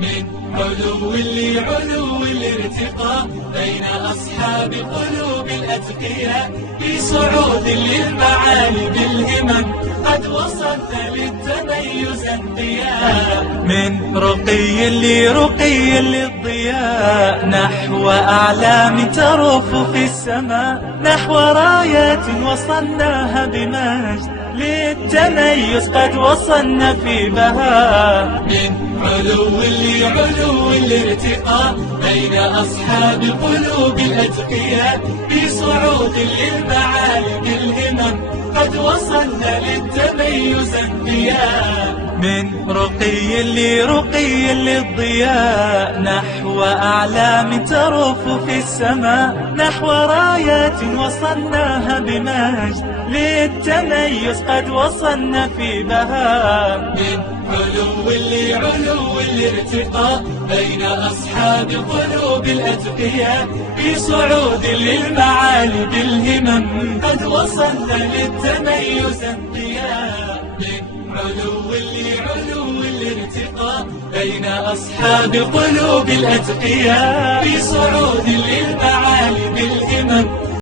من علو لعلو الارتقاء بين أصحاب قلوب الأتقياء، في صعود للمعالي بالهمم قد وصلت للتميز انقياء. من رقي لرقي للضياء نحو أعلام ترف في السماء، نحو رايات وصلناها بمجد للتميز قد وصلنا في بهاء. من علو لعلو الارتقاء بين أصحاب القلوب الأتقياء، في صعود للمعالي بالهمم قد وصلنا للتميز انقياء. من رقي لرقي للضياء نحو أعلام ترف في السماء، نحو رايات وصلناها بمجد للتميز قد وصلنا في بهاء. من علو لعلو الارتقاء بين أصحاب القلوب الأتقياء، في صعود للمعالي بالهمم قد وصلنا للتميز انقياء. من علو لعلو الارتقاء بين أصحاب القلوب الأتقياء، في صعود للمعالي بالهمم